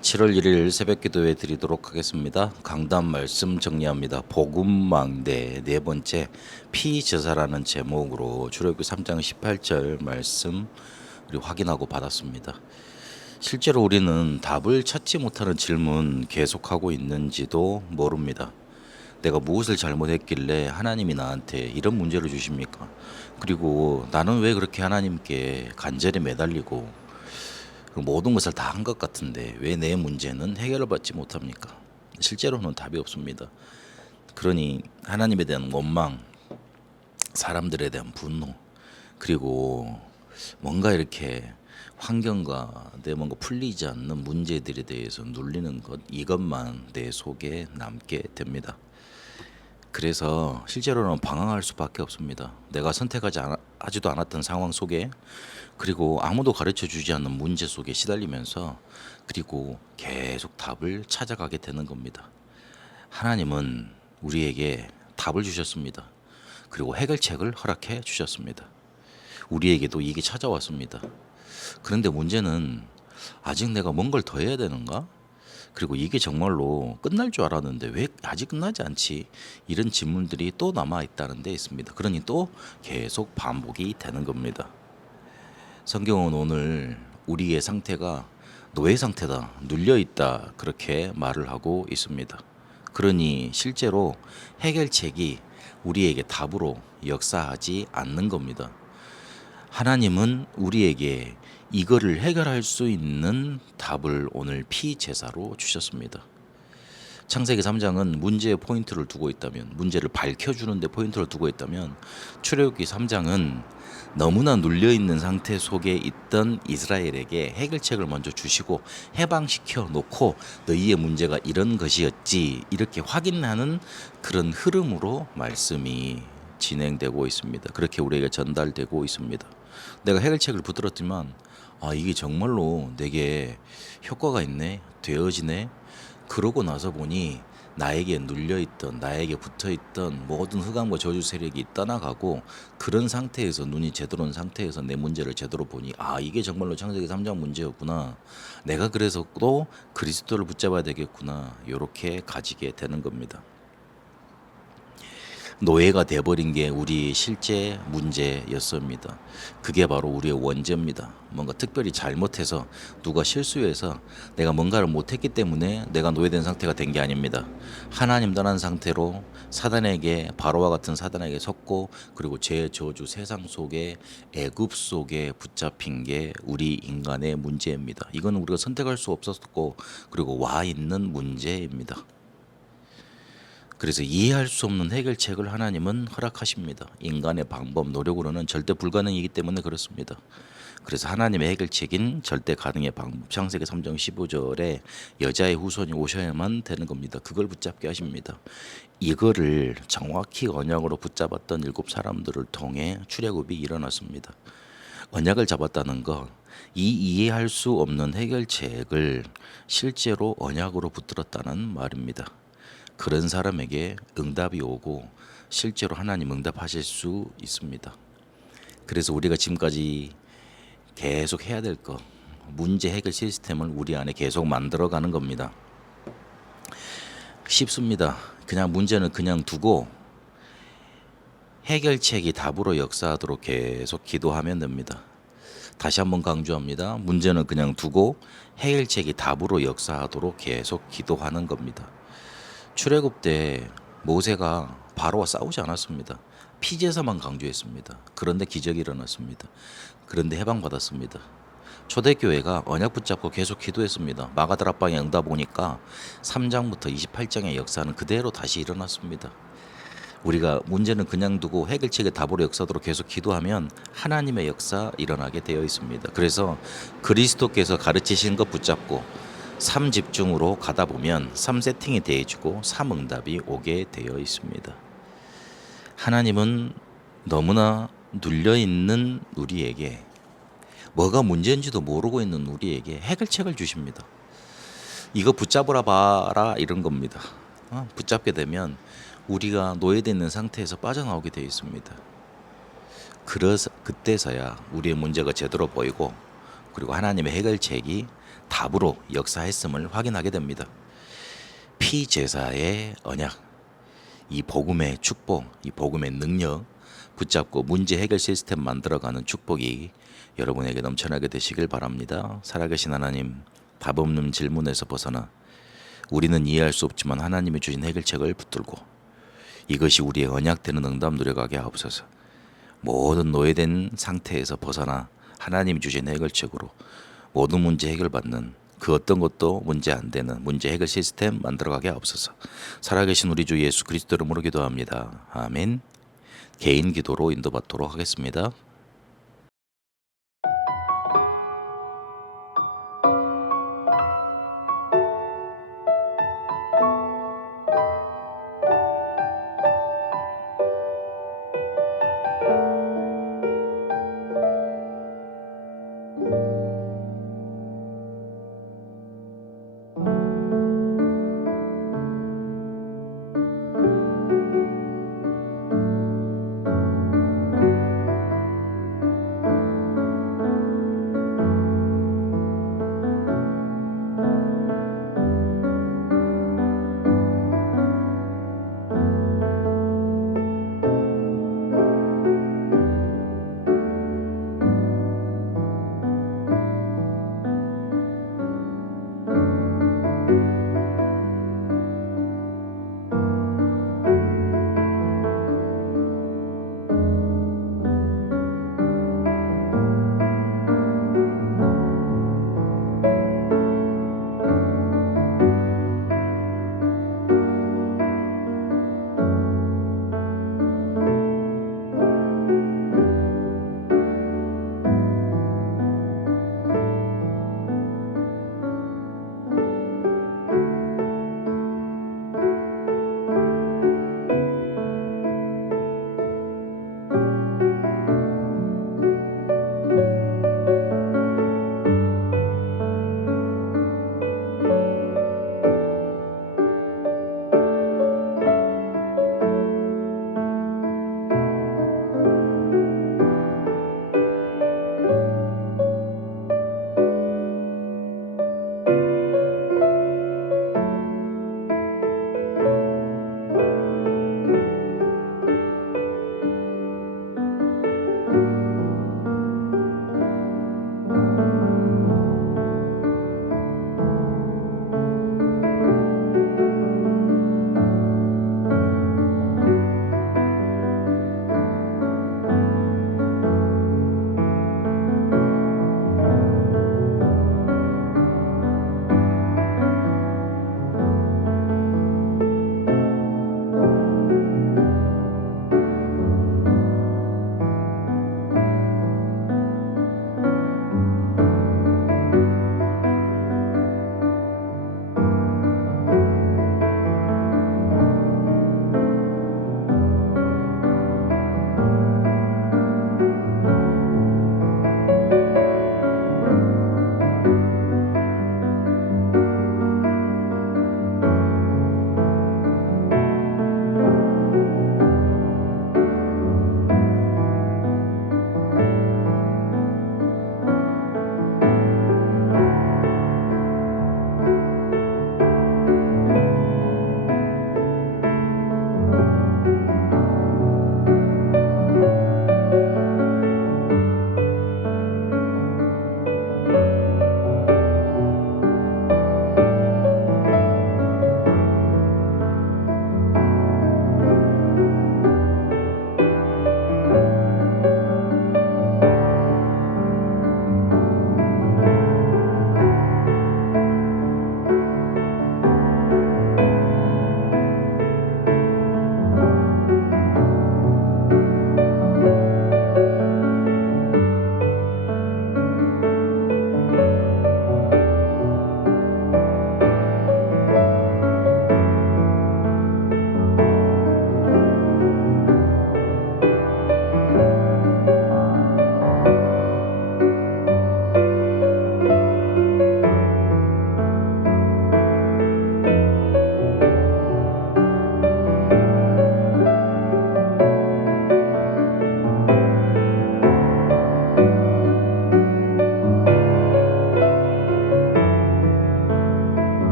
7월 1일 새벽 기도회 드리도록 하겠습니다. 강단 말씀 정리합니다. 복음망대 네 번째 피제사라는 제목으로 출애굽기 3장 18절 말씀 우리 확인하고 받았습니다. 실제로 우리는 답을 찾지 못하는 질문 계속하고 있는지도 모릅니다. 내가 무엇을 잘못했길래 하나님이 나한테 이런 문제를 주십니까? 그리고 나는 왜 그렇게 하나님께 간절히 매달리고 모든 것을 다 한 것 같은데 왜 내 문제는 해결을 받지 못합니까? 실제로는 답이 없습니다. 그러니 하나님에 대한 원망, 사람들에 대한 분노, 그리고 뭔가 이렇게 환경과 내 뭔가 풀리지 않는 문제들에 대해서 눌리는 것, 이것만 내 속에 남게 됩니다. 그래서 실제로는 방황할 수밖에 없습니다. 내가 하지도 않았던 상황 속에, 그리고 아무도 가르쳐 주지 않는 문제 속에 시달리면서, 그리고 계속 답을 찾아가게 되는 겁니다. 하나님은 우리에게 답을 주셨습니다. 그리고 해결책을 허락해 주셨습니다. 우리에게도 이게 찾아왔습니다. 그런데 문제는 아직 내가 뭔 걸 더 해야 되는가? 그리고 이게 정말로 끝날 줄 알았는데 왜 아직 끝나지 않지? 이런 질문들이 또 남아 있다는 데 있습니다. 그러니 또 계속 반복이 되는 겁니다. 성경은 오늘 우리의 상태가 노예 상태다, 눌려 있다, 그렇게 말을 하고 있습니다. 그러니 실제로 해결책이 우리에게 답으로 역사하지 않는 겁니다. 하나님은 우리에게 이거를 해결할 수 있는 답을 오늘 피제사로 주셨습니다. 창세기 3장은 문제의 포인트를 두고 있다면, 문제를 밝혀주는 데 포인트를 두고 있다면, 출애굽기 3장은 너무나 눌려있는 상태 속에 있던 이스라엘에게 해결책을 먼저 주시고 해방시켜 놓고 너희의 문제가 이런 것이었지, 이렇게 확인하는 그런 흐름으로 말씀이 진행되고 있습니다. 그렇게 우리에게 전달되고 있습니다. 내가 해결책을 붙들었지만 이게 정말로 내게 효과가 있네, 되어지네. 그러고 나서 보니 나에게 눌려있던, 나에게 붙어있던 모든 흑암과 저주 세력이 떠나가고, 그런 상태에서, 눈이 제대로 온 상태에서 내 문제를 제대로 보니 이게 정말로 창세기 3장 문제였구나, 내가 그래서 또 그리스도를 붙잡아야 되겠구나, 이렇게 가지게 되는 겁니다. 노예가 돼버린 게 우리 실제 문제였습니다. 그게 바로 우리의 원죄입니다. 뭔가 특별히 잘못해서, 누가 실수해서 내가 뭔가를 못했기 때문에 내가 노예된 상태가 된 게 아닙니다. 하나님 떠난 상태로 사단에게, 바로와 같은 사단에게 속고, 그리고 죄, 저주, 세상 속에, 애굽 속에 붙잡힌 게 우리 인간의 문제입니다. 이건 우리가 선택할 수 없었고, 그리고 와 있는 문제입니다. 그래서 이해할 수 없는 해결책을 하나님은 허락하십니다. 인간의 방법, 노력으로는 절대 불가능이기 때문에 그렇습니다. 그래서 하나님의 해결책인 절대 가능의 방법, 창세기 3장 15절에 여자의 후손이 오셔야만 되는 겁니다. 그걸 붙잡게 하십니다. 이거를 정확히 언약으로 붙잡았던 7 사람들을 통해 출애굽이 일어났습니다. 언약을 잡았다는 것, 이 이해할 수 없는 해결책을 실제로 언약으로 붙들었다는 말입니다. 그런 사람에게 응답이 오고 실제로 하나님 응답하실 수 있습니다. 그래서 우리가 지금까지 계속 해야 될 거, 문제 해결 시스템을 우리 안에 계속 만들어가는 겁니다. 쉽습니다. 그냥 문제는 그냥 두고 해결책이 답으로 역사하도록 계속 기도하면 됩니다. 다시 한번 강조합니다. 문제는 그냥 두고 해결책이 답으로 역사하도록 계속 기도하는 겁니다. 출애굽 때 모세가 바로와 싸우지 않았습니다. 피제사만 강조했습니다. 그런데 기적이 일어났습니다. 그런데 해방받았습니다. 초대교회가 언약 붙잡고 계속 기도했습니다. 마가다락방에 응답 오니까 3장부터 28장의 역사는 그대로 다시 일어났습니다. 우리가 문제는 그냥 두고 해결책의 답으로 역사하도록 계속 기도하면 하나님의 역사 일어나게 되어 있습니다. 그래서 그리스도께서 가르치신 것 붙잡고 3 집중으로 가다 보면 3 세팅이 되어지고 3 응답이 오게 되어 있습니다. 하나님은 너무나 눌려있는 우리에게, 뭐가 문제인지도 모르고 있는 우리에게 해결책을 주십니다. 이거 붙잡으라 봐라, 이런 겁니다. 붙잡게 되면 우리가 노예되어 있는 상태에서 빠져나오게 되어 있습니다. 그때서야 우리의 문제가 제대로 보이고, 그리고 하나님의 해결책이 답으로 역사했음을 확인하게 됩니다. 피제사의 언약, 이 복음의 축복, 이 복음의 능력 붙잡고 문제 해결 시스템 만들어가는 축복이 여러분에게 넘쳐나게 되시길 바랍니다. 살아계신 하나님, 답 없는 질문에서 벗어나 우리는 이해할 수 없지만 하나님이 주신 해결책을 붙들고 이것이 우리의 언약되는 응답 누려가게 하옵소서. 모든 노예된 상태에서 벗어나 하나님이 주신 해결책으로 모든 문제 해결받는 그 어떤 것도 문제 안 되는 문제 해결 시스템 만들어가게 하옵소서. 살아계신 우리 주 예수 그리스도 이름으로 기도합니다. 아멘. 개인 기도로 인도받도록 하겠습니다.